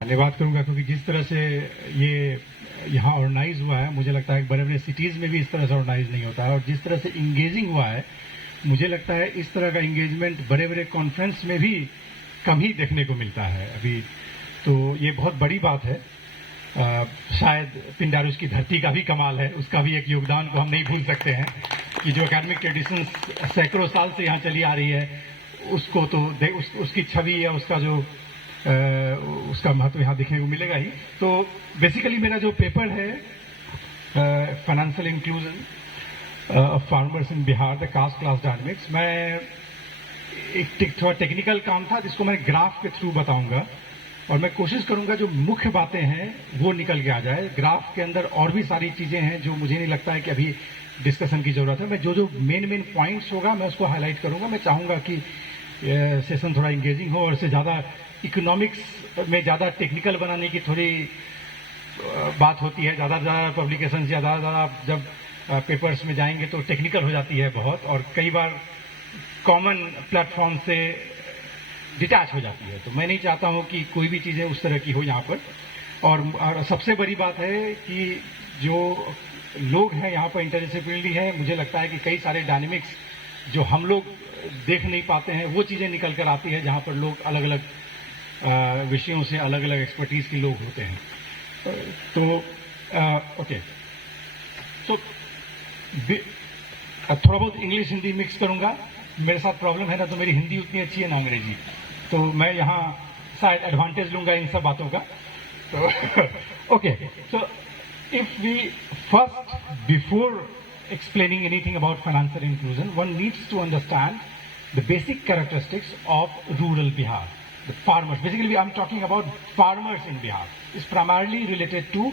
धन्यवाद करूंगा क्योंकि जिस तरह से ये यहाँ ऑर्गेनाइज हुआ है, मुझे लगता है बड़े बड़े सिटीज में भी इस तरह से ऑर्गेनाइज नहीं होता है, और जिस तरह से इंगेजिंग हुआ है, मुझे लगता है इस तरह का इंगेजमेंट बड़े बड़े कॉन्फ्रेंस में भी कम ही देखने को मिलता है अभी। तो ये बहुत बड़ी बात है। शायद पिंडारुस की धरती का भी कमाल है, उसका भी एक योगदान को हम नहीं भूल सकते हैं कि जो एकेडमिक ट्रेडिशन सैकड़ों साल से यहाँ चली आ रही है, उसको तो उसकी छवि या उसका जो उसका महत्व यहाँ देखने को मिलेगा ही। तो बेसिकली मेरा जो पेपर है financial inclusion of farmers in Bihar the caste class dynamics, मैं एक थोड़ा टेक्निकल काम था जिसको मैं ग्राफ के थ्रू बताऊंगा, और मैं कोशिश करूंगा जो मुख्य बातें हैं वो निकल के आ जाए। ग्राफ के अंदर और भी सारी चीजें हैं जो मुझे नहीं लगता है कि अभी डिस्कशन की जरूरत है। मैं जो मेन पॉइंट्स होगा मैं उसको हाईलाइट करूंगा। मैं चाहूंगा कि सेशन थोड़ा इंगेजिंग हो और इससे ज्यादा इकोनॉमिक्स में ज्यादा टेक्निकल बनाने की थोड़ी बात होती है। ज्यादा पब्लिकेशन ज्यादा जब पेपर्स में जाएंगे तो टेक्निकल हो जाती है बहुत, और कई बार कॉमन प्लेटफॉर्म से डिटैच हो जाती है। तो मैं नहीं चाहता हूं कि कोई भी चीजें उस तरह की हो यहाँ पर। और सबसे बड़ी बात है कि जो लोग हैं यहाँ पर इंटरडिसिप्लिनरी है, मुझे लगता है कि कई सारे डायनेमिक्स जो हम लोग देख नहीं पाते हैं वो चीजें निकल कर आती है, जहां पर लोग अलग अलग विषयों से अलग अलग एक्सपर्टीज के लोग होते हैं। तो ओके, तो थोड़ा बहुत इंग्लिश हिंदी मिक्स करूंगा। मेरे साथ प्रॉब्लम है ना, तो मेरी हिंदी उतनी अच्छी है ना अंग्रेजी, तो मैं यहाँ शायद एडवांटेज लूंगा इन सब बातों का। तो okay, so if we first before explaining anything about financial inclusion, one needs to understand the basic characteristics of rural Bihar. The farmers, basically I'm talking about farmers in Bihar, is primarily related to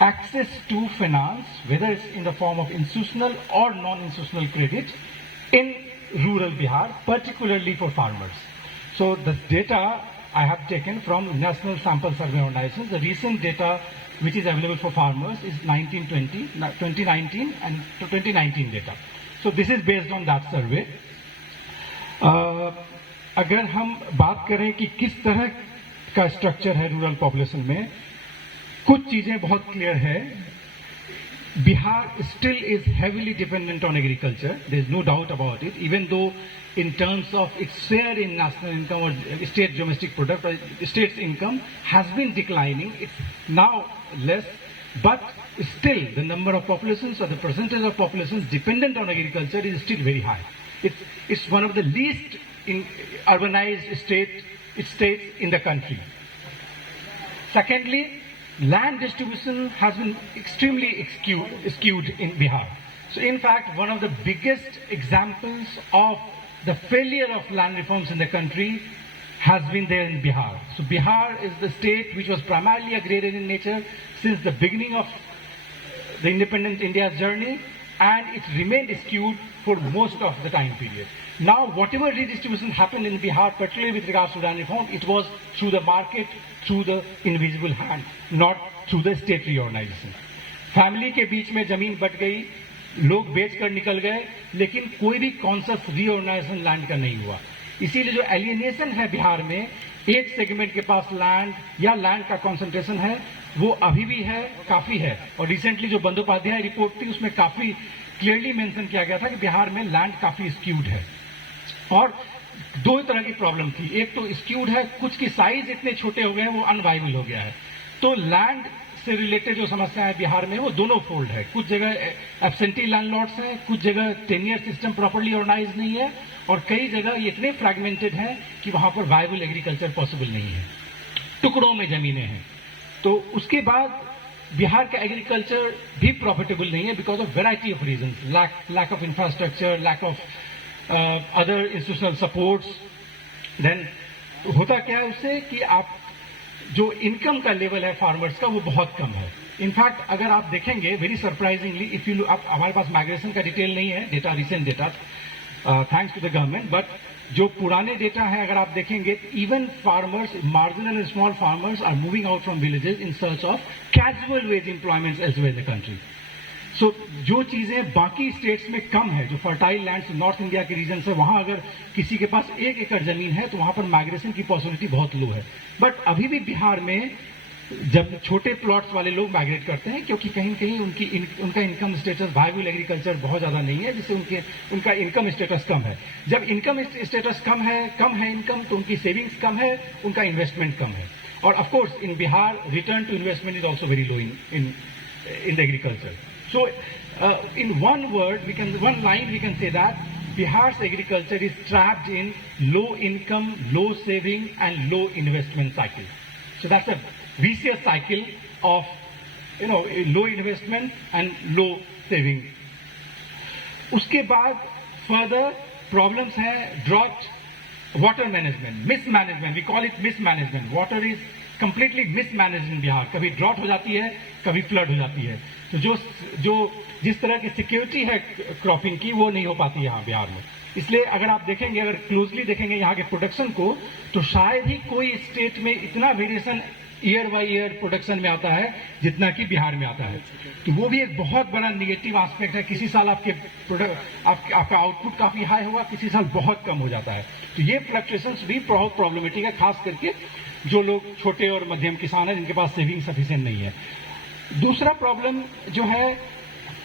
access to finance, whether it's in the form of institutional or non-institutional credit in rural Bihar, particularly for farmers. So the data I have taken from National Sample Survey Organization. The recent data which is available for farmers is 2019 and 2019 data. So this is based on that survey. अगर हम बात करें कि किस तरह का structure है rural population में, कुछ चीजें बहुत क्लियर है। Bihar still is heavily dependent on agriculture. There is no doubt about it, even though in terms of its share in national income or state domestic product, or state's income has been declining. It's now less, but still the number of populations or the percentage of populations dependent on agriculture is still very high. It's one of the least urbanized states in the country. Secondly, land distribution has been extremely skewed in Bihar. So in fact, one of the biggest examples of the failure of land reforms in the country has been there in Bihar. So Bihar is the state which was primarily agrarian in nature since the beginning of the independent India's journey, and it remained skewed for most of the time period. Now, whatever redistribution happened in Bihar, particularly with regards to land reform, it was through the market, through the invisible hand, not through the state reorganization. Family के बीच में जमीन but गई, लोग बेचकर निकल गए, लेकिन कोई भी कॉन्सेप्ट रीऑर्गेनाइजेशन लैंड का नहीं हुआ। इसीलिए जो एलियनेशन है बिहार में, एक सेगमेंट के पास लैंड या लैंड का कॉन्सेंट्रेशन है, वो अभी भी है, काफी है। और रिसेंटली जो बंदोपाध्याय रिपोर्ट थी उसमें काफी क्लियरली मेंशन किया गया था कि बिहार में लैंड काफी स्क्यूड है। और दो तरह की प्रॉब्लम थी, एक तो स्क्यूड है, कुछ की साइज इतने छोटे हो गए हैं वो अनवाइबल हो गया है। तो लैंड से रिलेटेड जो समस्या है बिहार में वो दोनों फोल्ड है। कुछ जगह एब्सेंटी लैंडलॉर्ड्स हैं, कुछ जगह टेनियर सिस्टम प्रॉपर्ली ऑर्गेनाइज नहीं है, और कई जगह ये इतने फ्रैगमेंटेड है कि वहां पर वायबल एग्रीकल्चर पॉसिबल नहीं है, टुकड़ों में जमीनें हैं। तो उसके बाद बिहार का एग्रीकल्चर भी प्रॉफिटेबल नहीं है because of variety of reason, lack of infrastructure, lack of other institutional supports. Then होता क्या है उससे कि आप जो इनकम का लेवल है फार्मर्स का वो बहुत कम है। इनफैक्ट अगर आप देखेंगे वेरी सरप्राइजिंगली, इफ यू आप हमारे पास माइग्रेशन का डिटेल नहीं है, data recent data thanks to the government, but जो पुराने डेटा है अगर आप देखेंगे, even farmers, marginal and small farmers are moving out from villages in search of casual wage employments elsewhere in the country. So जो चीजें बाकी states में कम है, जो फर्टाइल लैंड्स नॉर्थ इंडिया के रीजन है, वहां अगर किसी के पास 1 एकड़ जमीन है तो वहां पर माइग्रेशन की पॉसिबिलिटी बहुत लो है। बट अभी भी बिहार में जब छोटे प्लॉट्स वाले लोग माइग्रेट करते हैं, क्योंकि कहीं कहीं उनका इनकम स्टेटस वायबल एग्रीकल्चर बहुत ज्यादा नहीं है, जिससे उनका इनकम स्टेटस कम है। जब इनकम स्टेटस कम है इनकम, तो उनकी सेविंग्स कम है, उनका इन्वेस्टमेंट कम है। और of course in Bihar return to investment is also very low in the agriculture. So, in one line, we can say that Bihar's agriculture is trapped in low income, low saving, and low investment cycle. So that's a vicious cycle of, low investment and low saving. उसके बाद further problems हैं drought, water management, mismanagement. We call it mismanagement. Water is completely mismanaged in Bihar. कभी drought हो जाती है, कभी flood हो जाती है। तो जो जिस तरह की सिक्योरिटी है क्रॉपिंग की, वो नहीं हो पाती यहाँ बिहार में। इसलिए अगर आप देखेंगे, अगर क्लोजली देखेंगे यहाँ के प्रोडक्शन को, तो शायद ही कोई स्टेट में इतना variation year by year production में आता है जितना कि बिहार में आता है। तो वो भी एक बहुत बड़ा निगेटिव एस्पेक्ट है। किसी साल आपका आउटपुट काफी हाई होगा, किसी साल बहुत कम हो जाता है। तो ये फ्लक्चुएशंस भी बहुत प्रॉब्लमेटिक है, खास करके जो लोग छोटे और मध्यम किसान हैं, जिनके पास सेविंग सफिशिएंट नहीं है। दूसरा प्रॉब्लम जो है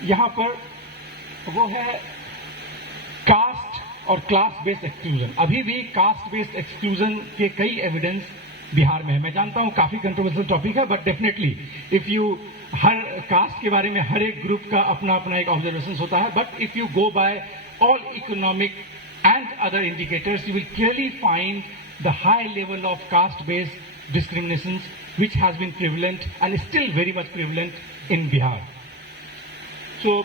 यहां पर, वो है कास्ट और क्लास बेस्ड एक्सक्लूजन। अभी भी कास्ट बेस्ड एक्सक्लूजन के कई एविडेंस बिहार में है। मैं जानता हूं काफी कंट्रोवर्शियल टॉपिक है, बट डेफिनेटली इफ यू, हर कास्ट के बारे में हर एक ग्रुप का अपना अपना एक ऑब्जर्वेशन होता है, but if you go by all economic and other indicators, you will clearly find the high level of caste-based discriminations which has been prevalent and is still very much prevalent in Bihar. So,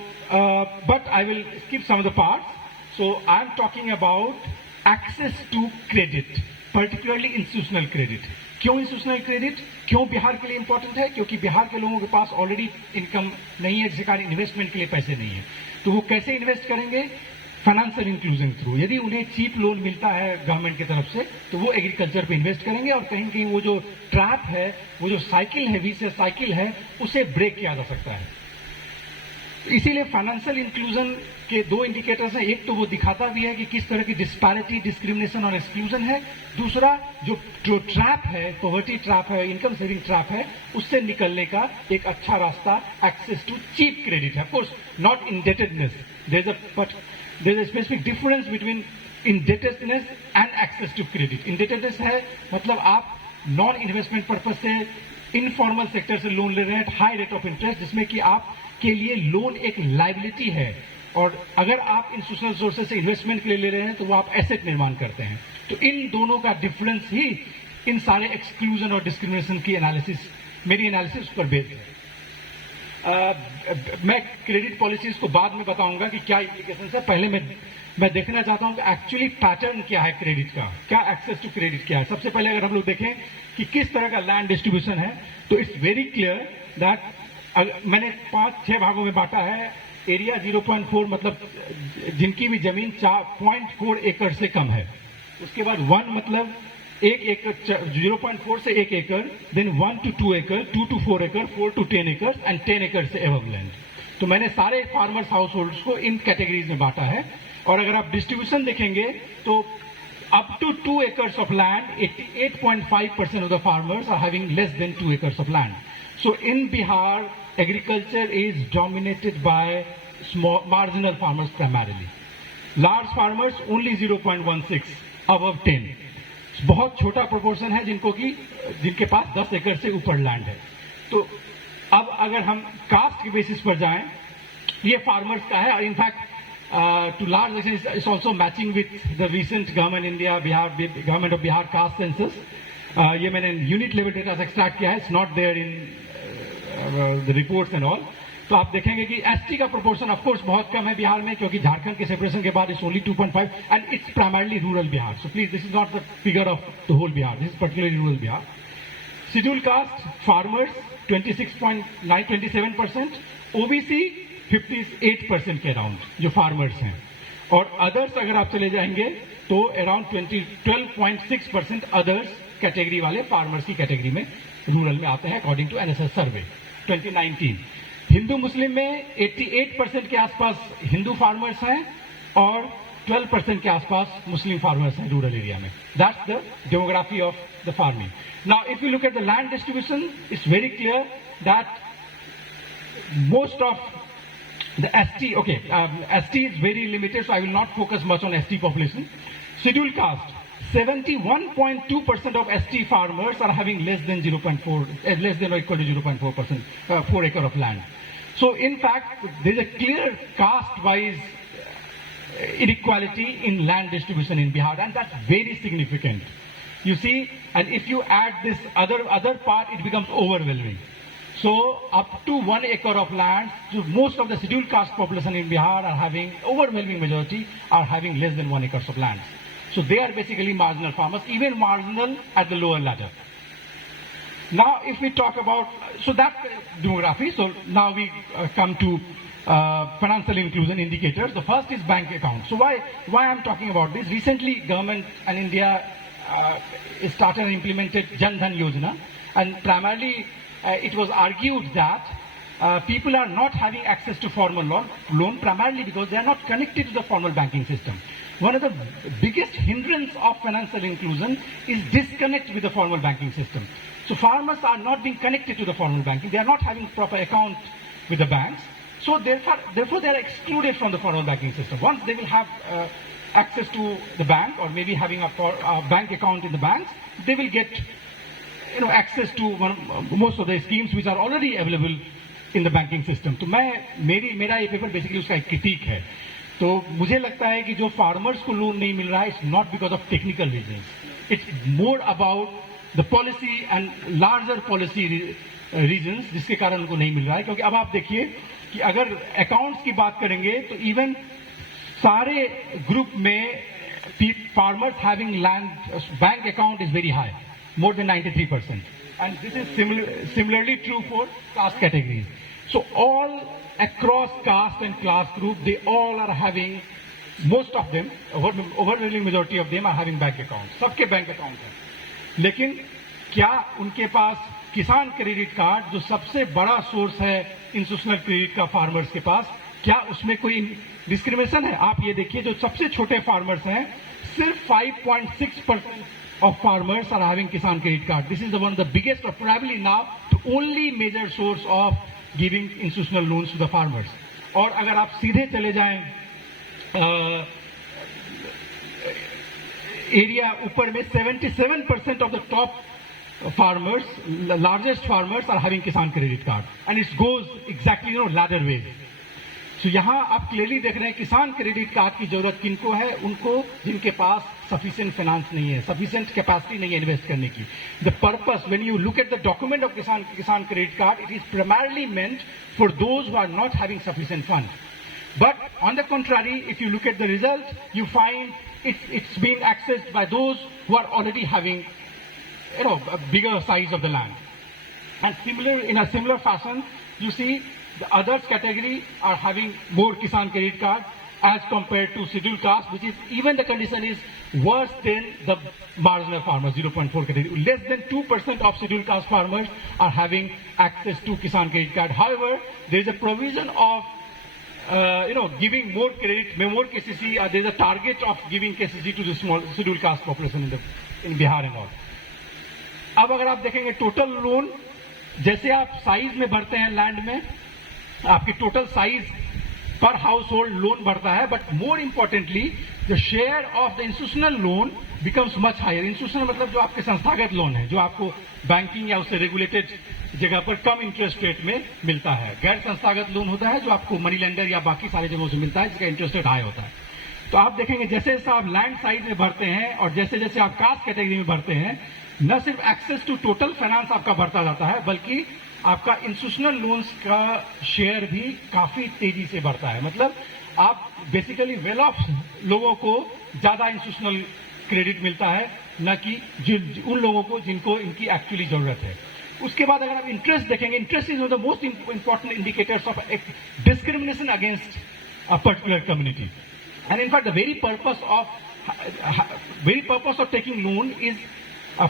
but I will skip some of the parts. So, I am talking about access to credit, particularly institutional credit. क्यों institutional credit? क्यों बिहार के लिए important है? क्योंकि बिहार के लोगों के पास already income नहीं है, जिसके कारण इन्वेस्टमेंट के लिए पैसे नहीं है। तो वो कैसे इन्वेस्ट करेंगे? Financial inclusion through. यदि उन्हें चीप लोन मिलता है गवर्नमेंट की तरफ से, तो वो एग्रीकल्चर पे इन्वेस्ट करेंगे, और कहीं कहीं वो जो ट्रैप है, वो जो साइकिल है, विशियस साइकिल है, उसे ब्रेक किया जा सकता है। इसीलिए फाइनेंशियल इंक्लूजन के 2 इंडिकेटर्स हैं। एक तो वो दिखाता भी है कि किस तरह की डिस्पैरिटी, डिस्क्रिमिनेशन और एक्सक्लूजन है। दूसरा जो ट्रैप है, पॉवर्टी ट्रैप है, इनकम सेविंग ट्रैप है, उससे निकलने का एक अच्छा रास्ता एक्सेस टू चीप क्रेडिट है। Of course not indebtedness, There is a specific difference between indebtedness and access to credit. Indebtedness है मतलब आप नॉन इन्वेस्टमेंट पर्पज से इनफॉर्मल सेक्टर से लोन ले रहे हैं, हाई रेट ऑफ इंटरेस्ट, जिसमें कि आपके लिए लोन एक लाइबिलिटी है, और अगर आप इंस्टीट्यूशनल सोर्सेज से इन्वेस्टमेंट के लिए ले रहे हैं तो वो आप एसेट निर्माण करते हैं। तो इन दोनों का डिफरेंस ही इन सारे एक्सक्लूजन और डिस्क्रिमिनेशन की एनालिसिस, मेरी एनालिसिस पर बेस्ड है। मैं क्रेडिट पॉलिसीज को बाद में बताऊंगा कि क्या इम्प्लीकेशंस है। पहले मैं देखना चाहता हूं कि एक्चुअली पैटर्न क्या है क्रेडिट का, क्या एक्सेस टू क्रेडिट क्या है। सबसे पहले अगर हम लोग देखें कि किस तरह का लैंड डिस्ट्रीब्यूशन है, तो इट्स वेरी क्लियर दैट मैंने 5-6 भागों में बांटा है। एरिया 0.4 मतलब जिनकी भी जमीन 0.4 एकड़ से कम है। उसके बाद 1 मतलब 1 एकड़, 0.4 से 1 एकड़, देन 1 to 2 एकड़, 2 to 4 एकड़, 4 to 10 एकड़ एंड 10 एकड़ से एबव लैंड। तो मैंने सारे फार्मर्स हाउस होल्ड्स को इन कैटेगरीज में बांटा है। और अगर आप डिस्ट्रीब्यूशन देखेंगे तो up to 2 acres of land, 88.5% of the farmers are having less than 2 acres of land. So in Bihar, agriculture is dominated by small marginal farmers primarily. Large farmers only 0.16 above 10. बहुत छोटा proportion है जिनके पास 10 एकड़ से ऊपर land है। तो अब अगर हम कास्ट के बेसिस पर जाएं, ये फार्मर्स का है। In fact to large extent it's also matching with the recent government of Bihar caste census. ये मैंने यूनिट लेवल डेटा से एक्सट्रैक्ट किया है, it's not there in the reports and all. तो आप देखेंगे कि एसटी का प्रोपोर्शन ऑफ कोर्स बहुत कम है बिहार में, क्योंकि झारखंड के सेपरेशन के बाद it's only 2.5 and it's primarily rural Bihar. So please, this is not the figure of the whole Bihar, this is particularly rural Bihar. Schedule caste farmers 27%, OBC 58% के अराउंड जो फार्मर्स हैं, और अदर्स अगर आप चले जाएंगे तो अराउंड 12.6% अदर्स कैटेगरी वाले फार्मर्स की कैटेगरी में रूरल में आते हैं, अकॉर्डिंग टू एनएसएस सर्वे 2019। हिंदू मुस्लिम में 88% के आसपास हिंदू फार्मर्स हैं और 12% के आसपास मुस्लिम फार्मर्स हैं रूरल एरिया में. That's the demography of the farming. Now if you look at the land distribution, it's very clear that most of the ST, okay, ST is very limited, so I will not focus much on ST population. Scheduled caste, 71.2% of ST farmers are having less than 0.4, less than or equal to 0.4%, 4 acre of land. So in fact, there is a clear caste-wise inequality in land distribution in Bihar, and that's very significant. You see, and if you add this other part, it becomes overwhelming. So up to 1 acre of land, so most of the scheduled caste population in Bihar are having, overwhelming majority are having less than 1 acre of land. So they are basically marginal farmers, even marginal at the lower ladder. Now if we talk about, so that demography, so now we come to financial inclusion indicators. The first is bank account. So why I'm talking about this? Recently government and India started and implemented Jan Dhan Yojana, and primarily it was argued that people are not having access to formal loan primarily because they are not connected to the formal banking system. One of the biggest hindrance of financial inclusion is disconnect with the formal banking system. So farmers are not being connected to the formal banking. They are not having proper account with the banks. So therefore they are excluded from the formal banking system. Once they will have access to the bank or maybe having a bank account in the banks, they will get access to most of the schemes which are already available in the banking system. तो मेरा ये paper basically उसका एक critic है. तो मुझे लगता है कि जो फार्मर्स को लोन नहीं मिल रहा है, it's not because of technical reasons, it's more about the policy and larger policy reasons जिसके कारण उनको नहीं मिल रहा है. क्योंकि अब आप देखिए कि अगर अकाउंट्स की बात करेंगे तो इवन सारे ग्रुप में farmers having land bank account is very high, more than 93%, and this is similarly true for caste categories. So all across caste and class group, they all are having, most of them, overwhelming majority of them are having bank accounts. सबके bank account हैं, लेकिन क्या उनके पास किसान credit card जो सबसे बड़ा source है इंस्टीट्यूशनल क्रेडिट का फार्मर्स के पास, क्या उसमें कोई डिस्क्रिमिनेशन है? आप ये देखिए, जो सबसे छोटे फार्मर्स हैं, सिर्फ 5.6% of farmers are having Kisan Credit Card. This is one of the biggest, or probably now the only major source of giving institutional loans to the farmers. और अगर आप सीधे चले जाएं एरिया ऊपर में, 77% of the top farmers, the largest farmers are having Kisan Credit Card, and it goes exactly ladder way. So यहाँ आप क्लियरली देख रहे हैं किसान क्रेडिट कार्ड की जरूरत किनको है? उनको जिनके पास सफिशिएंट फाइनेंस नहीं है, सफिशिएंट कैपेसिटी नहीं है इन्वेस्ट करने की. The purpose, when you look at the document of Kisan credit card, it is primarily meant for those who are not having sufficient fund. But on the contrary, if you look at the result, you find it's being accessed by those who are already having a bigger size of the land. And in a similar fashion, you see the others category are having more Kisan credit card as compared to scheduled caste, which is even the condition is worse than the marginal farmers, 0.4 category. Less than 2% of scheduled caste farmers are having access to Kisan credit card. However, there is a provision of giving more credit, more KCC. There is a target of giving KCC to the small scheduled caste population in Bihar and all. अब अगर आप देखेंगे total loan, जैसे आप size में बढ़ते हैं land में, आपकी टोटल साइज पर हाउस होल्ड लोन बढ़ता है. But more importantly, the share of the institutional loan becomes much higher. Institutional मतलब जो आपके संस्थागत लोन है, जो आपको बैंकिंग या उससे रेगुलेटेड जगह पर कम इंटरेस्ट रेट में मिलता है. गैर संस्थागत लोन होता है जो आपको मनी लेंडर या बाकी सारे जगहों से मिलता है, जिसका इंटरेस्ट रेट हाई होता है. तो आप देखेंगे जैसे जैसे आप लैंड साइज में बढ़ते हैं और जैसे जैसे आप कास्ट कैटेगरी में बढ़ते हैं, न सिर्फ एक्सेस टू टोटल फाइनेंस आपका बढ़ता जाता है, बल्कि आपका इंस्टीट्यूशनल लोन्स का शेयर भी काफी तेजी से बढ़ता है. मतलब आप बेसिकली वेल ऑफ लोगों को ज्यादा इंस्टीट्यूशनल क्रेडिट मिलता है, न कि उन लोगों को जिनको इनकी एक्चुअली जरूरत है. उसके बाद अगर आप इंटरेस्ट देखेंगे, interest is one of the most important indicators of discrimination against a particular community. And in fact the very purpose of taking loan is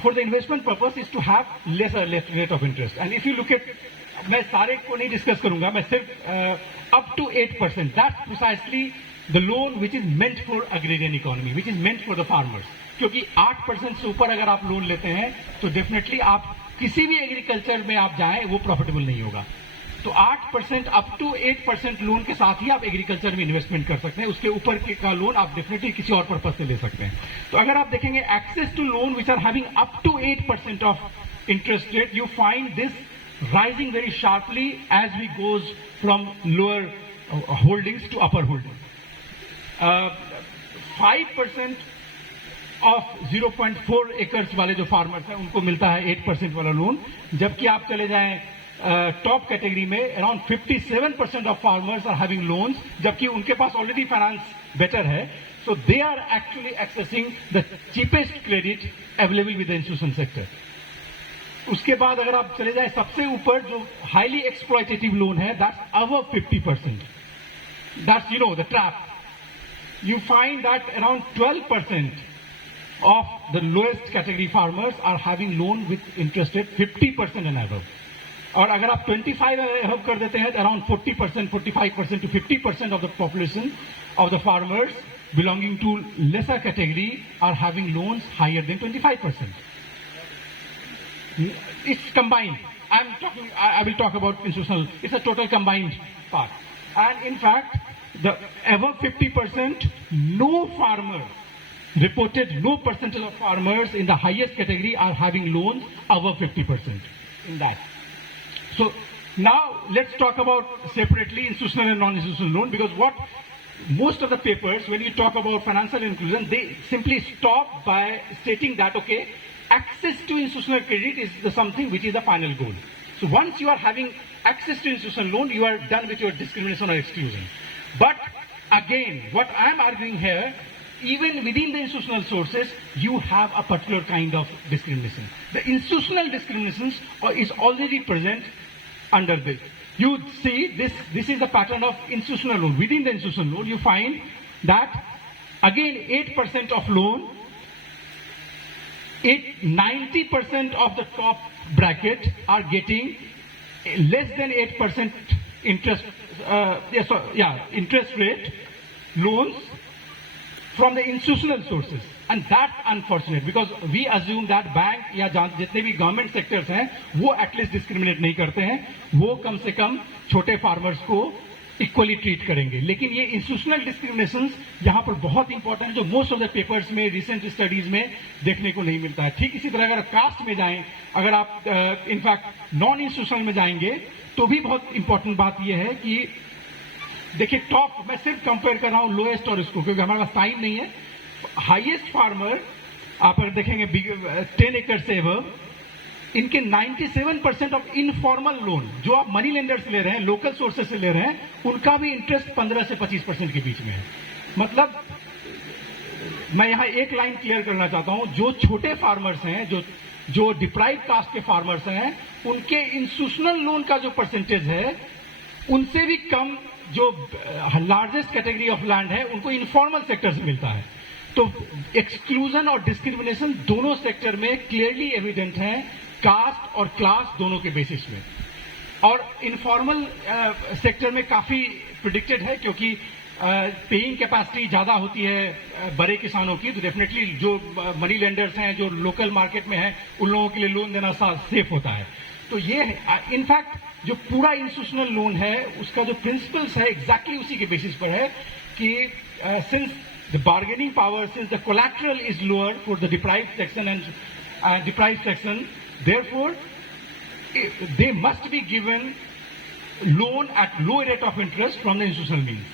for the investment purpose is to have lesser rate of interest. And if you look at, मैं सारे को नहीं discuss करूंगा, मैं सिर्फ up to 8%, that's precisely the loan which is meant for agrarian economy, which is meant for the farmers. क्योंकि 8% से ऊपर अगर आप लोन लेते हैं तो डेफिनेटली आप किसी भी एग्रीकल्चर में आप जाएं वो प्रॉफिटेबल नहीं होगा. तो 8% अप टू 8% लोन के साथ ही आप एग्रीकल्चर में इन्वेस्टमेंट कर सकते हैं. उसके ऊपर का लोन आप डेफिनेटली किसी और पर्पज से ले सकते हैं. तो अगर आप देखेंगे access to loan which are having up to 8% of interest rate, you find this rising very sharply as we goes from lower holdings to upper holdings. 5% of 0.4 acres वाले जो फार्मर्स हैं उनको मिलता है 8% वाला लोन, जबकि आप चले जाएं टॉप कैटेगरी में around 57% of farmers are having loans, जबकि उनके पास ऑलरेडी फाइनेंस बेटर है. So they are actually accessing the cheapest credit available with the institution sector. उसके बाद अगर आप चले जाए सबसे ऊपर जो हाईली एक्सप्लॉयटेटिव लोन है, that's above 50%. That's the trap. You find that around 12% of the lowest category farmers are having loan with interest rate 50% and above. और अगर आप 25 above कर देते हैं, around 40%, 45% to 50% of the population of the farmers belonging to lesser category are having loans higher than 25%. It's combined. I will talk about institutional. It's a total combined part. And in fact, the above 50%, no farmer reported, no percentage of farmers in the highest category are having loans above 50% in that. So now let's talk about separately institutional and non-institutional loan, because what most of the papers, when you talk about financial inclusion, they simply stop by stating that, okay, access to institutional credit is something which is the final goal. So once you are having access to institutional loan, you are done with your discrimination or exclusion. But again, what I am arguing here, even within the institutional sources, you have a particular kind of discrimination. The institutional discriminations is already present under this. You see, this is the pattern of institutional loan. Within the institutional loan, you find that again 8% of loan, 90% of the top bracket are getting less than 8% interest, interest rate loans from the institutional sources. And that's unfortunate, because we assume that bank या जितने भी government sectors हैं वो at least discriminate नहीं करते हैं, वो कम से कम छोटे फार्मर्स को इक्वली ट्रीट करेंगे. लेकिन ये इंस्टीट्यूशनल डिस्क्रिमिनेशंस यहाँ पर बहुत इंपॉर्टेंट है, जो मोस्ट ऑफ द पेपर्स में, रिसेंट स्टडीज में देखने को नहीं मिलता है. ठीक इसी तरह अगर कास्ट में जाएं, अगर आप इनफैक्ट नॉन इंस्टीट्यूशनल में जाएंगे तो भी बहुत इंपॉर्टेंट बात यह है कि देखिए टॉप, मैं सिर्फ कंपेयर कर रहा हूं लोएस्ट और इसको, क्योंकि हमारे पास टाइम नहीं है. हाईएस्ट फार्मर आप अगर देखेंगे 10 एकड़ से एबव, इनके 97% ऑफ इनफॉर्मल लोन जो आप मनी लेंडर से ले रहे हैं, लोकल सोर्सेस से ले रहे हैं, उनका भी इंटरेस्ट 15 से 25% के बीच में है. मतलब मैं यहां एक लाइन क्लियर करना चाहता हूं, जो छोटे फार्मर्स हैं, जो डिप्राइव कास्ट के फार्मर्स हैं, उनके इंस्टीट्यूशनल लोन का जो परसेंटेज है उनसे भी कम जो लार्जेस्ट कैटेगरी ऑफ लैंड है उनको इनफॉर्मल सेक्टर से मिलता है. तो एक्सक्लूजन और डिस्क्रिमिनेशन दोनों सेक्टर में क्लियरली एविडेंट है, कास्ट और क्लास दोनों के बेसिस में. और इनफॉर्मल सेक्टर में काफी प्रिडिक्टेड है, क्योंकि पेइंग कैपेसिटी ज्यादा होती है बड़े किसानों की, तो डेफिनेटली जो मनी लेंडर्स हैं, जो लोकल मार्केट में हैं, उन लोगों के लिए लोन देना सेफ होता है. तो ये इनफैक्ट जो पूरा इंस्टीट्यूशनल लोन है उसका जो प्रिंसिपल्स है एग्जैक्टली उसी के बेसिस पर है कि since the bargaining power, since the collateral is lower for the deprived section and deprived section, therefore they must be given loan at low rate of interest from the institutional means.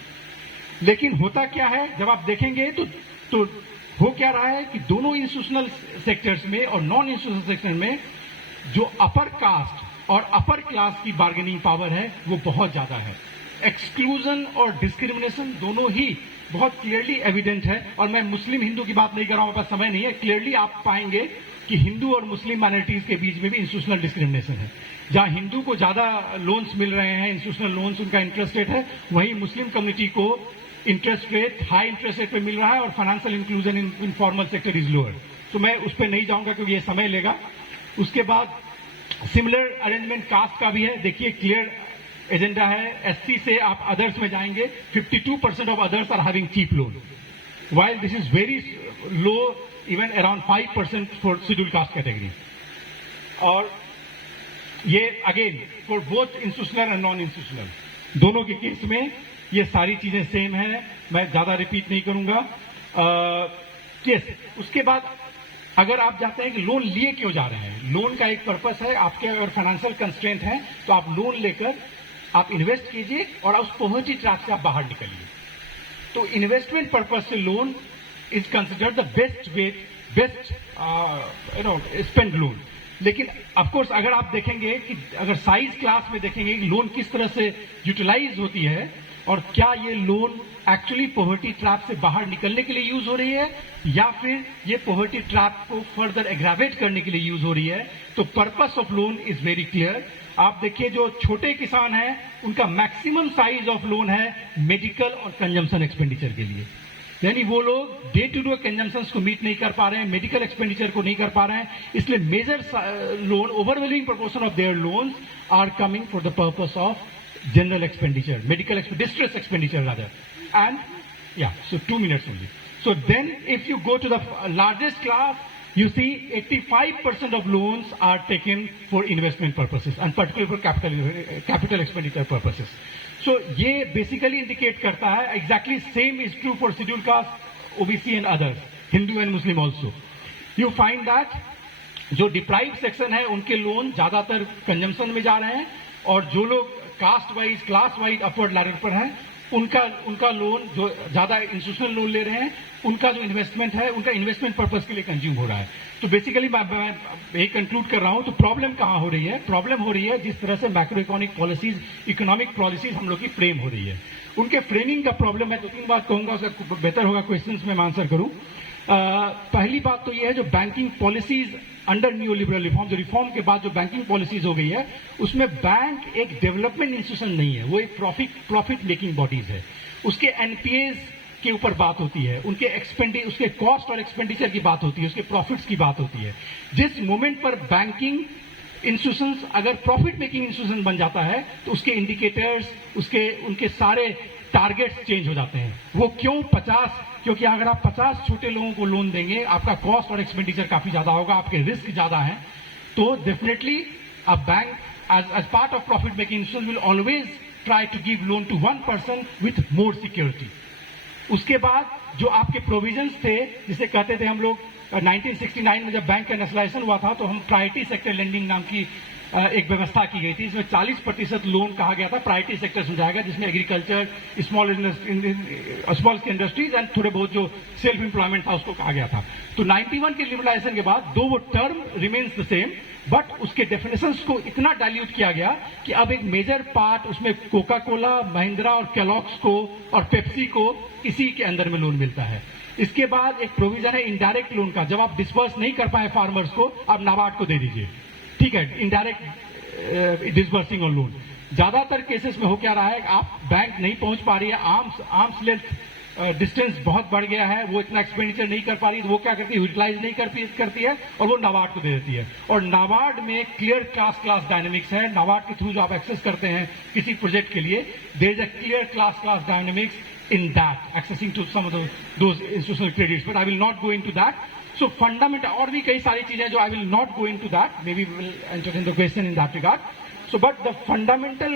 लेकिन होता क्या है, जब आप देखेंगे तो हो क्या रहा है कि दोनों इंस्टीट्यूशनल सेक्टर्स में और नॉन इंस्टीट्यूशनल सेक्टर में जो अपर कास्ट और अपर क्लास की बार्गेनिंग पावर है वो बहुत ज्यादा है. एक्सक्लूजन और डिस्क्रिमिनेशन दोनों ही बहुत क्लियरली एविडेंट है. और मैं मुस्लिम हिंदू की बात नहीं कर रहा हूं, मेरे पास समय नहीं है. क्लियरली आप पाएंगे कि हिंदू और मुस्लिम माइनॉरिटीज के बीच में भी इंस्टीट्यूशनल डिस्क्रिमिनेशन है. जहां हिंदू को ज्यादा लोन्स मिल रहे हैं, इंस्टीट्यूशनल लोन्स उनका इंटरेस्ट रेट है, वहीं मुस्लिम कम्युनिटी को interest rate high interest rate पे मिल रहा है और financial inclusion in formal sector is lower. तो मैं उस पर नहीं जाऊंगा क्योंकि ये समय लेगा। उसके बाद सिमिलर अरेंजमेंट कास्ट का भी है, देखिए क्लियर एजेंडा है। एससी से आप अदर्स में जाएंगे, 52% of others are having cheap loan, while this is very low, even around 5% for scheduled caste category. और ये again for both institutional and non institutional, दोनों के केस में ये सारी चीजें सेम है, मैं ज्यादा रिपीट नहीं करूंगा। केस उसके बाद अगर आप चाहते हैं कि लोन लिए क्यों जा रहे हैं, लोन का एक पर्पस है, आपके अगर फाइनेंशियल कंस्ट्रेंट है तो आप लोन लेकर आप इन्वेस्ट कीजिए और उस पॉवर्टी ट्रैप से आप बाहर निकलिए। तो इन्वेस्टमेंट पर्पज से loan is considered the best way, best spend loan. लेकिन ऑफ कोर्स अगर आप देखेंगे कि अगर साइज क्लास में देखेंगे कि लोन किस तरह से यूटिलाइज होती है और क्या ये लोन एक्चुअली पॉवर्टी ट्रैप से बाहर निकलने के लिए यूज हो रही है या फिर ये पॉवर्टी ट्रैप को फर्दर एग्रावेट करने के लिए यूज हो रही है, तो purpose of loan is very clear. आप देखिए जो छोटे किसान हैं उनका मैक्सिमम साइज ऑफ लोन है मेडिकल और कंजम्पशन एक्सपेंडिचर के लिए, यानी वो लोग डे टू डे कंजम्पशंस को मीट नहीं कर पा रहे हैं, मेडिकल एक्सपेंडिचर को नहीं कर पा रहे हैं, इसलिए major loan, overwhelming proportion of their loans are coming for the purpose of general expenditure, medical distress expenditure rather. And yeah, so 2 minutes only. So then if you go to the largest class, you see 85% of loans are taken for investment purposes and particularly for capital expenditure purposes. So ये basically indicate करता है, exactly same is true for scheduled caste, OBC and others, Hindu and Muslim also. You find that जो deprived section है उनके loan ज्यादातर consumption में जा रहे हैं और जो लोग caste wise, class wise upward ladder पर है उनका लोन जो ज्यादा इंस्टीट्यूशनल लोन ले रहे हैं उनका जो इन्वेस्टमेंट है उनका इन्वेस्टमेंट पर्पज के लिए कंज्यूम हो रहा है। तो बेसिकली मैं यही कंक्लूड कर रहा हूं। तो प्रॉब्लम कहां हो रही है? प्रॉब्लम हो रही है जिस तरह से macro economic policies, economic policies हम लोग की फ्रेम हो रही है, उनके फ्रेमिंग का प्रॉब्लम है। 2-3 बात कहूंगा, उसका बेहतर होगा क्वेश्चंस में आंसर करूं। पहली बात तो यह है जो banking policies under new liberal reform, जो रिफॉर्म के बाद जो बैंकिंग पॉलिसीज हो गई है उसमें बैंक एक डेवलपमेंट इंस्टीट्यूशन नहीं है, वो एक प्रॉफिट मेकिंग बॉडीज है। उसके एनपीएस के ऊपर बात होती है, उसके कॉस्ट और एक्सपेंडिचर की बात होती है, उसके प्रॉफिट्स की बात होती है। जिस मोमेंट पर बैंकिंग इंस्टीट्यूशंस अगर प्रॉफिट मेकिंग इंस्टीट्यूशन बन जाता है तो उसके इंडिकेटर्स, उनके सारे टारगेट्स चेंज हो जाते हैं। वो क्यों 50? क्योंकि अगर आप 50 छोटे लोगों को लोन देंगे, आपका कॉस्ट और एक्सपेंडिचर काफी ज्यादा होगा, आपके रिस्क ज्यादा है, तो definitely a bank as part of profit making institution will always try to give loan to one person with more security. उसके बाद जो आपके प्रोविजंस थे, जिसे कहते थे हम लोग 1969 में जब बैंक का नेशनलाइजेशन हुआ था तो हम प्रायोरिटी सेक्टर लेंडिंग नाम की एक व्यवस्था की गई थी। इसमें 40% लोन कहा गया था प्रायोरिटी सेक्टर में जाएगा, जिसमें agriculture, small scale industries and थोड़े बहुत जो सेल्फ एम्प्लॉयमेंट था उसको कहा गया था। तो 91 के लिबरलाइजेशन के बाद दो वो term remains the same, but उसके डेफिनेशंस को इतना डाइल्यूट किया गया कि अब एक मेजर पार्ट उसमें कोका कोला, महिंद्रा और कैलॉग्स को और पेप्सी को इसी के अंदर में लोन मिलता है। इसके बाद एक प्रोविजन है इनडायरेक्ट लोन का, जब आप डिस्बर्स नहीं कर पाए फार्मर्स को, आप नाबार्ड को दे दीजिए, ठीक है, इनडायरेक्ट डिसबर्सिंग ऑन लोन। ज्यादातर केसेस में हो क्या रहा है, आप बैंक नहीं पहुंच पा रही है, आर्म्स लेंथ डिस्टेंस बहुत बढ़ गया है, वो इतना एक्सपेंडिचर नहीं कर पा रही, तो वो क्या करती है, यूटिलाइज नहीं करती है और वो नाबार्ड को दे देती है। और नाबार्ड में क्लियर क्लास डायनेमिक्स है। नाबार्ड के थ्रू जो आप एक्सेस करते हैं किसी प्रोजेक्ट के लिए, there is a clear class dynamics in that, accessing to some of those institutional credits, but I will not go into that. So fundamental, और भी कई सारी चीजें जो I will not go into that, maybe we will entertain the question in that regard. So but the fundamental,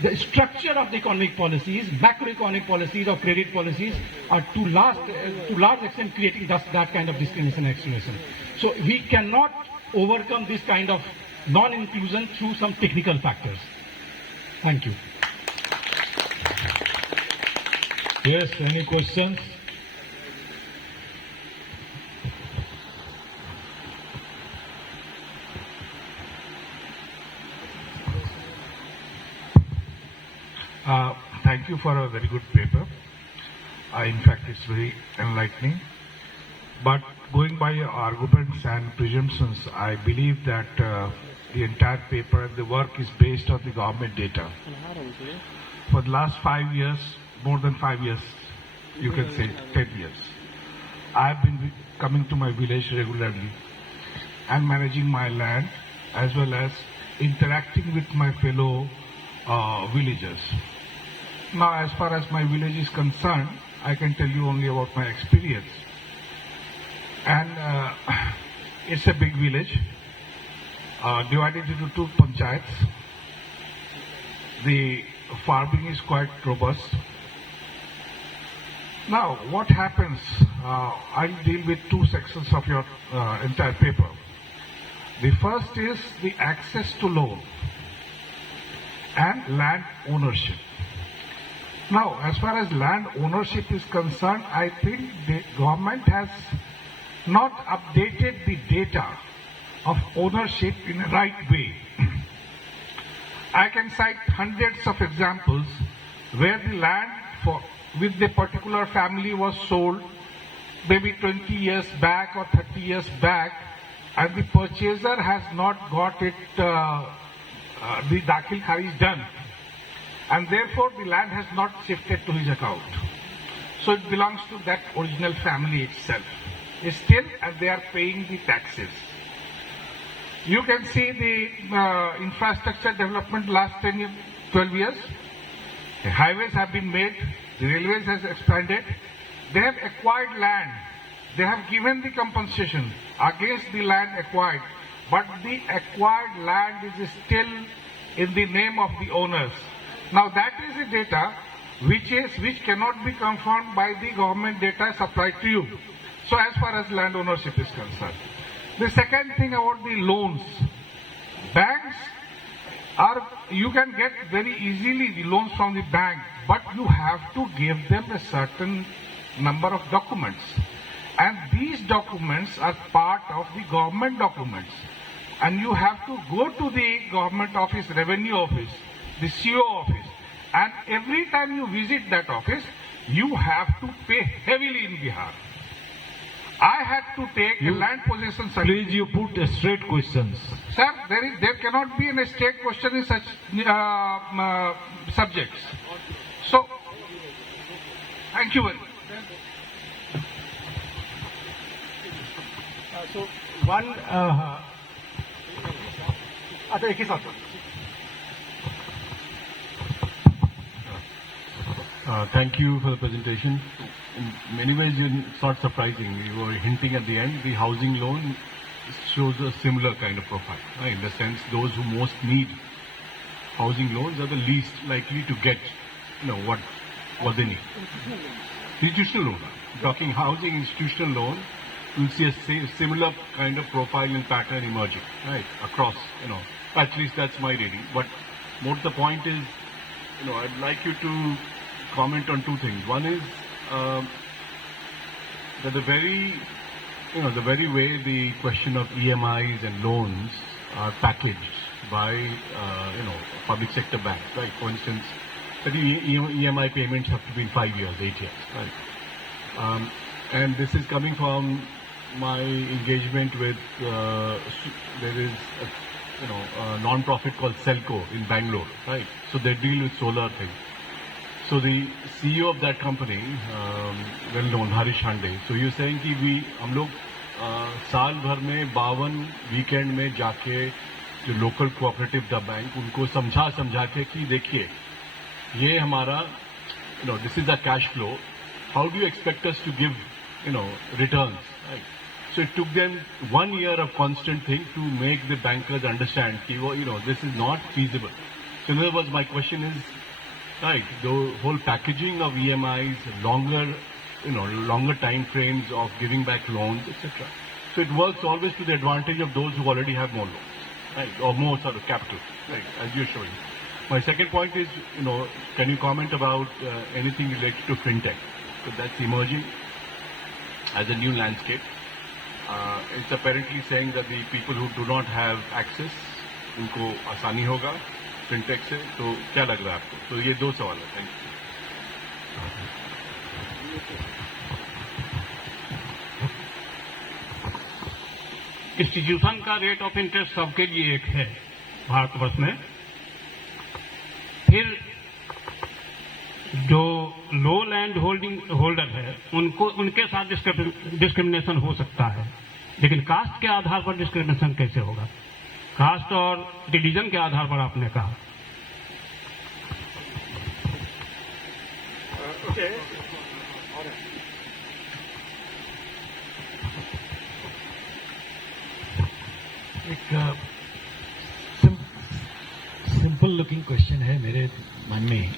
the structure of the economic policies, macroeconomic policies or credit policies are to large extent creating just that kind of discrimination and exclusion. So we cannot overcome this kind of non-inclusion through some technical factors. Thank you. Yes, any questions? Thank you for a very good paper. In fact, it's very enlightening. But going by your arguments and presumptions, I believe that the entire paper and the work is based on the government data. For the last 5 years, more than 5 years, you can say 10 years, coming to my village regularly and managing my land as well as interacting with my fellow villagers. Now, as far as my village is concerned, I can tell you only about my experience. And it's a big village, divided into 2 panchayats. The farming is quite robust. Now, what happens? I'll deal with 2 sections of your entire paper. The first is the access to loan and land ownership. Now, as far as land ownership is concerned, I think the government has not updated the data of ownership in a right way. I can cite hundreds of examples where the land with the particular family was sold maybe 20 years back or 30 years back, and the purchaser has not got it, the dakhil kharij done, and therefore the land has not shifted to his account. So it belongs to that original family itself. Still, and they are paying the taxes. You can see the infrastructure development last 12 years. The highways have been made, the railways has expanded. They have acquired land. They have given the compensation against the land acquired, but the acquired land is still in the name of the owners. Now that is the data which cannot be confirmed by the government data supplied to you. So as far as land ownership is concerned. The second thing about the loans. Banks you can get very easily the loans from the bank, but you have to give them a certain number of documents. And these documents are part of the government documents. And you have to go to the government office, revenue office, the CO office. And every time you visit that office, you have to pay heavily in Bihar. I had to take a land possession certificate. Please, you put straight questions. Sir, there cannot be a straight question in such subjects. So, thank you very much. So, one, Thank you for the presentation. In many ways, it's not surprising. You were hinting at the end, the housing loan shows a similar kind of profile. In the sense, those who most need housing loans are the least likely to get, what they need. Institutional loan. Talking housing institutional loan, you'll see a similar kind of profile and pattern emerging, right, across, at least that's my reading. But more to the point is, I'd like you to comment on 2 things. One is that the very way the question of EMIs and loans are packaged by, public sector banks, right? For instance, that EMI payments have to be in 5 years, 8 years, right? And this is coming from my engagement with, there is a non-profit called Selco in Bangalore, right? So they deal with solar things. So the CEO of that company, well known, Harish Hande, so you're saying कि हम लोग साल भर में 52 weekend में जाके जो local cooperative the bank उनको समझा के कि देखिए ये हमारा this is the cash flow, how do you expect us to give returns, right? So it took them 1 year of constant thing to make the bankers understand that this is not feasible. So in other words, my question is, right, the whole packaging of EMIs, longer time frames of giving back loans, etc. So it works always to the advantage of those who already have more loans, right, or more sort of capital, right, as you're showing. My second point is, can you comment about anything related to fintech? So that's emerging as a new landscape. It's apparently saying that the people who do not have access, उनको आसानी होगा fintech से, तो क्या लग रहा है आपको? तो ये 2 सवाल है. Thank you. इंस्टीट्यूशन का रेट ऑफ इंटरेस्ट सबके लिए एक है भारतवर्ष में. फिर जो लो लैंड होल्डर है उनको उनके साथ डिस्क्रिमिनेशन हो सकता है, लेकिन कास्ट के आधार पर डिस्क्रिमिनेशन कैसे होगा? कास्ट और रिलीजन के आधार पर आपने कहा। एक सिंपल लुकिंग क्वेश्चन है मेरे मन में।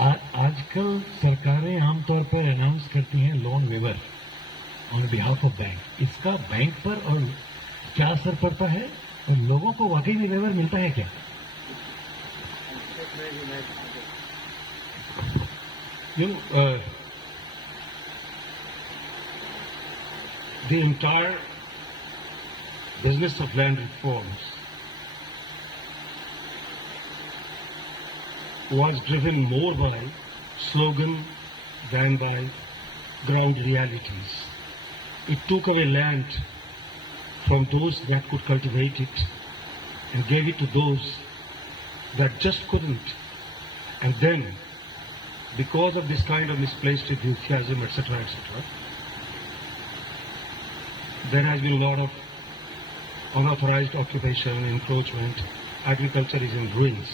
आजकल सरकारें आमतौर पर अनाउंस करती हैं loan waiver on behalf of bank. इसका बैंक पर और क्या असर पड़ता है और लोगों को वाकई में वेवर मिलता है क्या? The entire business of land reforms was driven more by slogan than by ground realities. It took away land from those that could cultivate it and gave it to those that just couldn't. And then, because of this kind of misplaced enthusiasm, etc., there has been a lot of unauthorized occupation, encroachment. Agriculture is in ruins.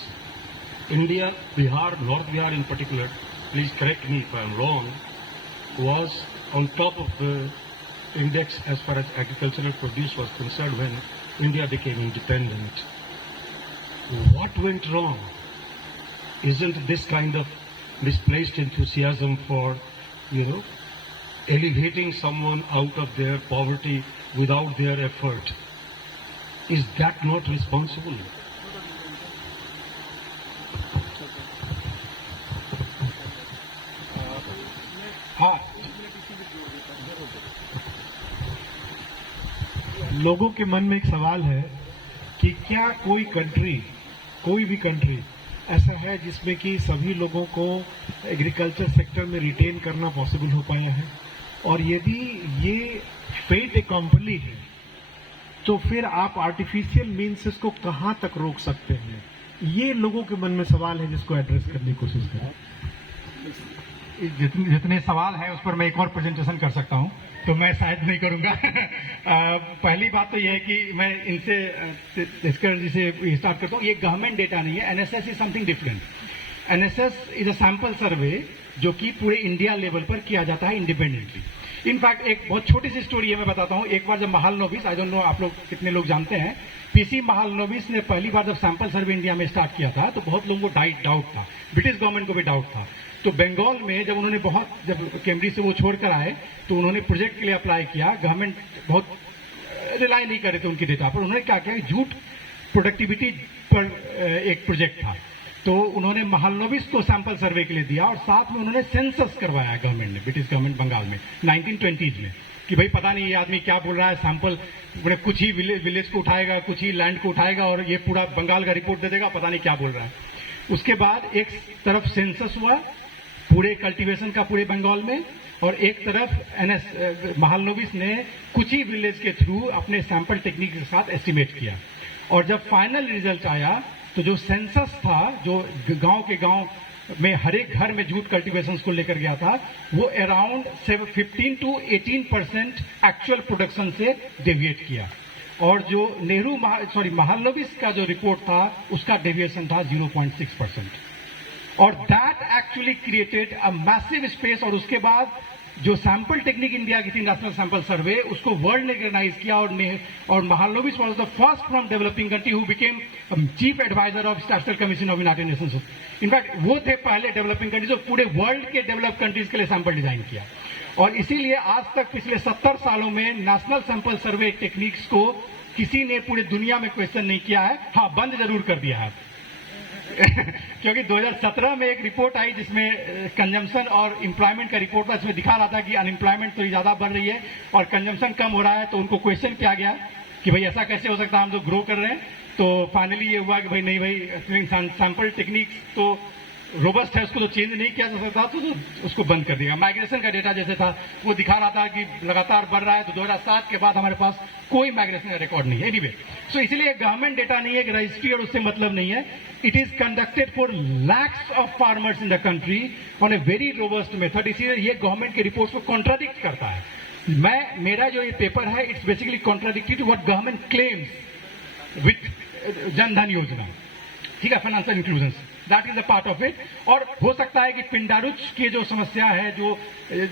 India, Bihar, North Bihar in particular, please correct me if I am wrong, was on top of the index as far as agricultural produce was concerned when India became independent. What went wrong? Isn't this kind of misplaced enthusiasm for, elevating someone out of their poverty without their effort, is that not responsible? लोगों के मन में एक सवाल है कि क्या कोई भी कंट्री ऐसा है जिसमें कि सभी लोगों को एग्रीकल्चर सेक्टर में रिटेन करना पॉसिबल हो पाया है? और यदि ये फेट एकम्पली है तो फिर आप आर्टिफिशियल मीन्स इसको कहां तक रोक सकते हैं? ये लोगों के मन में सवाल है जिसको एड्रेस करने की कोशिश करें। जितने सवाल है उस पर मैं एक और प्रेजेंटेशन कर सकता हूं, तो मैं शायद नहीं करूंगा। पहली बात तो यह है कि मैं इनसे डिस्कस जिसे स्टार्ट करता हूं, ये गवर्नमेंट डेटा नहीं है। NSS is something different. NSS is a sample survey जो कि पूरे इंडिया लेवल पर किया जाता है इंडिपेंडेंटली। इनफैक्ट एक बहुत छोटी सी स्टोरी है, मैं बताता हूं। एक बार जब महालनोबिस, आई डोंट नो आप लोग कितने लोग जानते हैं, पीसी महालनोबिस ने पहली बार जब सैंपल सर्वे इंडिया में स्टार्ट किया था तो बहुत लोगों को डाउट था, ब्रिटिश गवर्नमेंट को भी डाउट था। तो बंगाल में जब उन्होंने जब कैम्ब्रिज से वो छोड़कर आए तो उन्होंने प्रोजेक्ट के लिए अप्लाई किया। गवर्नमेंट बहुत रिलाई नहीं कर रहे थे उनकी डेटा पर। उन्होंने क्या किया, जूट प्रोडक्टिविटी पर एक प्रोजेक्ट था, तो उन्होंने महालनोबिस को सैंपल सर्वे के लिए दिया और साथ में उन्होंने सेंसस करवाया गवर्नमेंट ने, ब्रिटिश गवर्नमेंट बंगाल में 1920s में, कि भाई पता नहीं ये आदमी क्या बोल रहा है, सैंपल कुछ ही विलेज को उठाएगा, कुछ ही लैंड को उठाएगा और ये पूरा बंगाल का रिपोर्ट दे देगा, पता नहीं क्या बोल रहा है। उसके बाद एक तरफ सेंसस हुआ पूरे कल्टीवेशन का पूरे बंगाल में, और एक तरफ महालनोबिस ने कुछ ही विलेज के थ्रू अपने सैंपल टेक्निक के साथ एस्टिमेट किया। और जब फाइनल रिजल्ट आया तो जो सेंसस था, जो गांव के गांव में हर एक घर में जूट कल्टीवेशन को लेकर गया था, वो अराउंड 15 to 18% एक्चुअल प्रोडक्शन से डेविएट किया। और जो महालनोबिस का जो रिपोर्ट था उसका डेविएशन था 0.6%। और that actually created a massive space. और उसके बाद जो सैंपल टेक्निक इंडिया की थी, नेशनल सैंपल सर्वे, उसको वर्ल्ड ने रिकॉग्नाइज किया। और Mahalanobis was the first from developing country who became chief adviser of statistical commission of United Nations. In fact वो थे पहले डेवलपिंग कंट्रीज जो पूरे वर्ल्ड के डेवलप कंट्रीज के लिए सैंपल डिजाइन किया। और इसीलिए आज तक पिछले 70 सालों में नेशनल सैंपल सर्वे टेक्निक्स को किसी ने पूरे दुनिया में क्वेश्चन नहीं किया है। हाँ, बंद जरूर कर दिया है क्योंकि 2017 में एक रिपोर्ट आई जिसमें कंजम्पशन और एम्प्लॉयमेंट का रिपोर्ट था। इसमें दिखा रहा था कि अनएम्प्लॉयमेंट तो ज्यादा बढ़ रही है और कंजम्पशन कम हो रहा है। तो उनको क्वेश्चन किया गया कि भाई ऐसा कैसे हो सकता है, हम तो ग्रो कर रहे हैं। तो फाइनली ये हुआ कि भाई नहीं भाई, सैंपल टेक्निक्स तो रोबस्ट है उसको तो चेंज नहीं किया जा सकता, तो उसको बंद कर दिया। माइग्रेशन का डेटा जैसे था वो दिखा रहा था कि लगातार बढ़ रहा है, तो 2007 के बाद हमारे पास कोई माइग्रेशन का रिकॉर्ड नहीं है। एनीवे, सो इसलिए गवर्नमेंट डेटा नहीं है कि रजिस्ट्री और उससे मतलब नहीं है। It is conducted for lakhs of farmers in the country on a very robust method, इसीलिए ये गवर्नमेंट के रिपोर्ट को कॉन्ट्राडिक्ट करता है। मेरा जो ये पेपर है it's basically contradictory to what government claims with Jan Dhan Yojana, ठीक है, financial inclusion, that is a part of it. और हो सकता है कि पिंडारुच की जो समस्या है, जो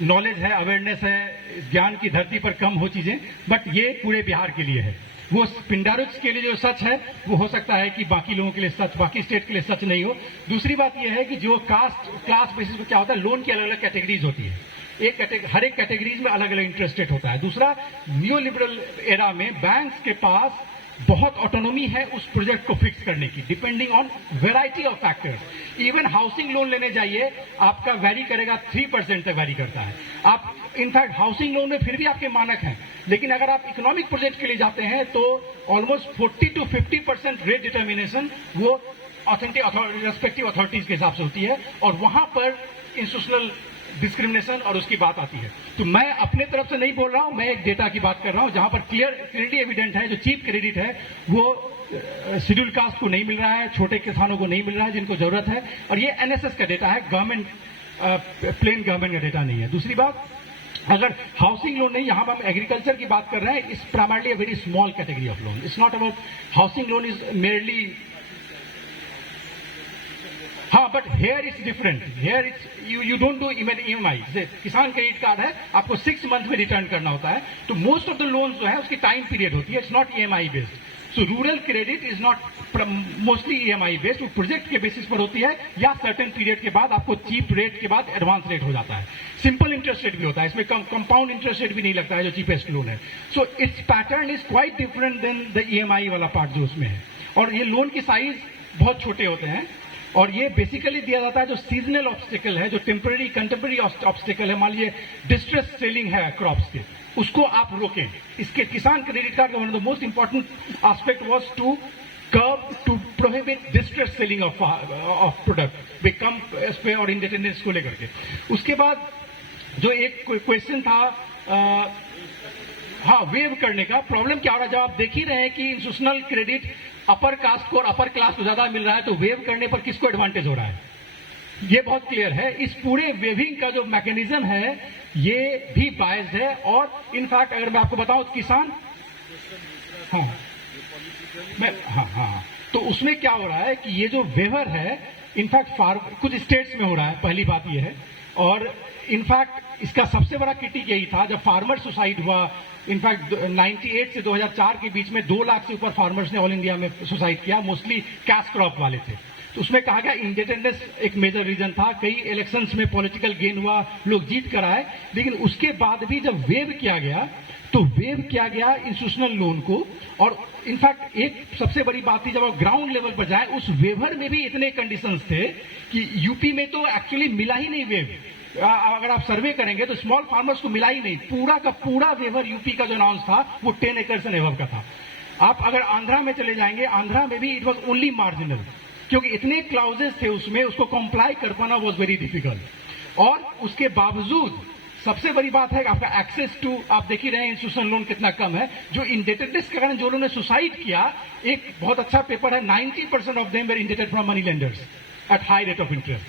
नॉलेज है, अवेयरनेस है, ज्ञान की धरती पर कम हो चीजें, बट ये पूरे बिहार के लिए है। वो पिंडारुच के लिए जो सच है वो हो सकता है कि बाकी लोगों के लिए सच, बाकी स्टेट के लिए सच नहीं हो। दूसरी बात यह है कि जो कास्ट क्लास बेसिस पे क्या होता है, लोन की अलग अलग कैटेगरीज होती है, हर एक कैटेगरीज में अलग अलग इंटरेस्ट रेट होता है। दूसरा, न्यू लिबरल एरा में बैंक्स के पास बहुत ऑटोनॉमी है उस प्रोजेक्ट को फिक्स करने की, depending on variety of factors. Even housing loan लेने जाइए, आपका वैरी करेगा 3% तक वैरी करता है। आप इनफैक्ट हाउसिंग लोन में फिर भी आपके मानक हैं, लेकिन अगर आप इकोनॉमिक प्रोजेक्ट के लिए जाते हैं तो ऑलमोस्ट 40 to 50% रेट डिटर्मिनेशन वो ऑथेंटिक रेस्पेक्टिव अथॉरिटीज के हिसाब से होती है, और वहां पर इंस्टीट्यूशनल डिस्क्रिमिनेशन और उसकी बात आती है। तो मैं अपने तरफ से नहीं बोल रहा हूं, मैं एक डेटा की बात कर रहा हूं जहां पर क्लियरली एविडेंट है, जो चीप क्रेडिट है वो शेड्यूल कास्ट को नहीं मिल रहा है, छोटे किसानों को नहीं मिल रहा है जिनको जरूरत है, और ये एनएसएस का डेटा है, गवर्नमेंट प्लेन गवर्नमेंट का डेटा नहीं है। दूसरी बात, अगर हाउसिंग लोन नहीं, यहां पर हम एग्रीकल्चर की बात कर रहे हैं, it's primarily a very small category of loan, it's not about housing loan is merely, हाँ, but here it's different, here it's you don't do even EMI। Kisan credit card है, आपको 6 मंथ में रिटर्न करना होता है, तो मोस्ट ऑफ द लोन्स जो है उसकी टाइम पीरियड होती है, it's not EMI based. So rural credit is not mostly EMI based, वो प्रोजेक्ट के बेसिस पर होती है, या सर्टेन पीरियड के बाद आपको चीप रेट के बाद एडवांस रेट हो जाता है। सिंपल इंटरेस्ट रेट भी होता है, इसमें कंपाउंड इंटरेस्ट रेट भी नहीं लगता है जो चीपेस्ट लोन है। So its pattern is quite different than the EMI वाला पार्ट जो उसमें है, और ये लोन की साइज बहुत छोटे होते हैं, और ये बेसिकली दिया जाता है जो सीजनल ऑब्स्टिकल है, जो टेम्पररी कंटेम्पररी ऑब्स्टिकल है, मान लीजिए डिस्ट्रेस सेलिंग है क्रॉप्स के, उसको आप रोकें। इसके किसान क्रेडिट कार्ड का one of the most important aspect was to curb, to prohibit distress selling of product become पे और इंडिपेंडेंस को लेकर के। उसके बाद जो एक क्वेश्चन था, हाँ, वेव करने का प्रॉब्लम क्या हो रहा है, जब आप देख ही रहे हैं कि इंस्टीट्यूशनल क्रेडिट अपर कास्ट को और अपर क्लास को ज्यादा मिल रहा है, तो वेव करने पर किसको एडवांटेज हो रहा है, ये बहुत क्लियर है। इस पूरे वेविंग का जो मैकेनिज्म है ये भी बायस्ड है, और इनफैक्ट अगर मैं आपको बताऊं, किसान, हाँ, तो उसमें क्या हो रहा है कि ये जो वेवर है, इनफैक्ट कुछ स्टेट्स में हो रहा है, पहली बात ये है, और इनफैक्ट इसका सबसे बड़ा क्रिटिक यही था जब फार्मर सुसाइड हुआ। इनफैक्ट 98 से 2004 के बीच में 2 लाख से ऊपर फार्मर्स ने ऑल इंडिया में सुसाइड किया, मोस्टली कैश क्रॉप वाले थे। तो उसमें कहा गया इंडिपेंडेंस एक मेजर रीजन था, कई इलेक्शंस में पॉलिटिकल गेन हुआ, लोग जीत कर आए, लेकिन उसके बाद भी जब वेव किया गया तो वेव किया गया इंस्टीट्यूशनल लोन को। और इनफैक्ट एक सबसे बड़ी बात थी, जब आप ग्राउंड लेवल पर जाए, उस वेवर में भी इतने कंडीशंस थे कि यूपी में तो एक्चुअली मिला ही नहीं वेव। अगर आप सर्वे करेंगे तो स्मॉल फार्मर्स को मिला ही नहीं, पूरा का पूरा वेवर यूपी का जो अनाउंस था वो 10 एकर्स एंड एबव का था। आप अगर आंध्रा में चले जाएंगे, आंध्रा में भी इट वॉज ओनली मार्जिनल, क्योंकि इतने क्लाउजेस थे उसमें, उसको कंप्लाई कर पाना वॉज वेरी डिफिकल्ट। और उसके बावजूद सबसे बड़ी बात है कि आपका एक्सेस टू, आप देख ही रहे हैं इंस्टीट्यूशनल लोन कितना कम है। जो इंडेटेडनेस के कारण जो लोगों ने सुसाइड किया, एक बहुत अच्छा पेपर है, 90% of them were indebted from money lenders at high rate of interest.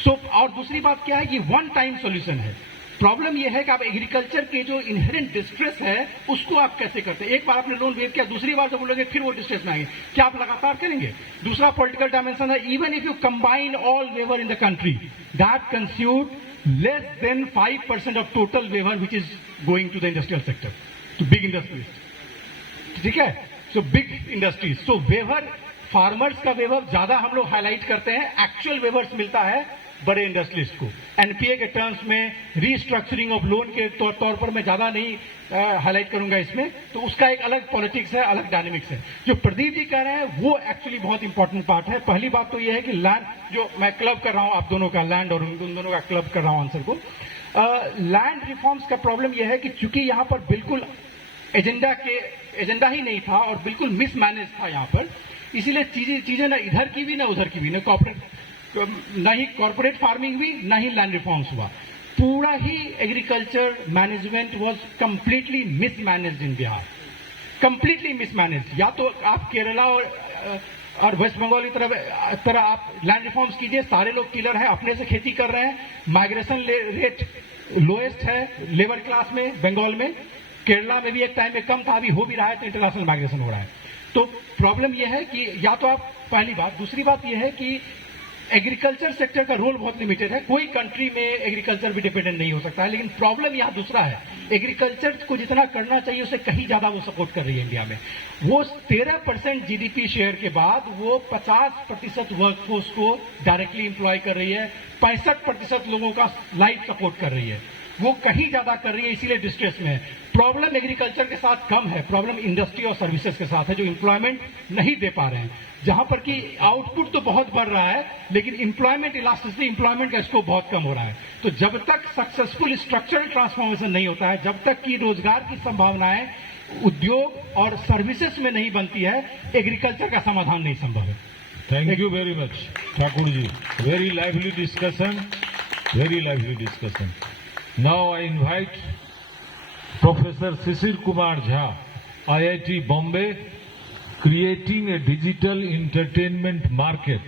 So और दूसरी बात क्या है कि वन टाइम सॉल्यूशन है। प्रॉब्लम यह है कि आप एग्रीकल्चर के जो इनहेरेंट डिस्ट्रेस है उसको आप कैसे करते हैं। एक बार आपने लोन वेव किया, दूसरी बार जब बोलोगे फिर वो डिस्ट्रेस में आएंगे, क्या आप लगातार करेंगे। दूसरा पॉलिटिकल डायमेंशन है, even if you combine all waiver in the country that consume less than 5% of total waiver which is going to the industrial sector, to big industries, ठीक है। so big industries, so waiver, farmers का waiver ज्यादा हम लोग highlight करते हैं, actual waivers मिलता है बड़े इंडस्ट्रियलिस्ट को। एनपीए के टर्म्स में, रीस्ट्रक्चरिंग ऑफ लोन के तौर पर मैं ज्यादा नहीं हाईलाइट करूंगा इसमें, तो उसका एक अलग पॉलिटिक्स है, अलग डायनेमिक्स है। जो प्रदीप जी कह रहे हैं वो एक्चुअली बहुत इंपॉर्टेंट पार्ट है। पहली बात तो ये है कि लैंड, जो मैं क्लब कर रहा हूं आप दोनों का, लैंड और उन दोनों का क्लब कर रहा हूं आंसर को। लैंड रिफॉर्म्स का प्रॉब्लम यह है कि चूंकि यहां पर बिल्कुल एजेंडा ही नहीं था और बिल्कुल मिसमैनेज था यहां पर, इसीलिए चीजें ना इधर की भी ना उधर की भी, ना कॉर्पोरेट ना ही कॉर्पोरेट फार्मिंग हुई, ना ही लैंड रिफॉर्म्स हुआ। पूरा ही agriculture management was completely mismanaged in Bihar, completely mismanaged. या तो आप केरला और वेस्ट बंगाल की तरह आप लैंड रिफॉर्म्स कीजिए, सारे लोग टिलर हैं, अपने से खेती कर रहे हैं, माइग्रेशन रेट लोएस्ट है लेबर क्लास में बंगाल में, केरला में भी एक टाइम में कम था, अभी हो भी रहा है तो इंटरनेशनल माइग्रेशन हो रहा है। तो प्रॉब्लम यह है कि या तो आप, पहली बात, दूसरी बात यह है कि एग्रीकल्चर सेक्टर का रोल बहुत लिमिटेड है। कोई कंट्री में एग्रीकल्चर भी डिपेंडेंट नहीं हो सकता है, लेकिन प्रॉब्लम यहाँ दूसरा है, एग्रीकल्चर को जितना करना चाहिए उससे कहीं ज्यादा वो सपोर्ट कर रही है इंडिया में। वो 13% जीडीपी शेयर के बाद वो 50% वर्कफोर्स को डायरेक्टली इंप्लॉय कर रही है, 65% लोगों का लाइफ सपोर्ट कर रही है, वो कहीं ज्यादा कर रही है, इसीलिए डिस्ट्रेस में है। प्रॉब्लम एग्रीकल्चर के साथ कम है, प्रॉब्लम इंडस्ट्री और सर्विसेज के साथ है, जो एम्प्लॉयमेंट नहीं दे पा रहे हैं। जहां पर कि आउटपुट तो बहुत बढ़ रहा है, लेकिन एम्प्लॉयमेंट इलास्टिसिटी, एम्प्लॉयमेंट का स्कोप बहुत कम हो रहा है। तो जब तक सक्सेसफुल स्ट्रक्चरल ट्रांसफॉर्मेशन नहीं होता है, जब तक कि रोजगार की संभावनाएं उद्योग और सर्विसेज में नहीं बनती है, एग्रीकल्चर का समाधान नहीं संभव है। Thank you very much, Thakur ji. Very lively discussion. Very lively discussion. Now I invite Professor Shishir Kumar Jha, IIT Bombay, creating a digital entertainment market.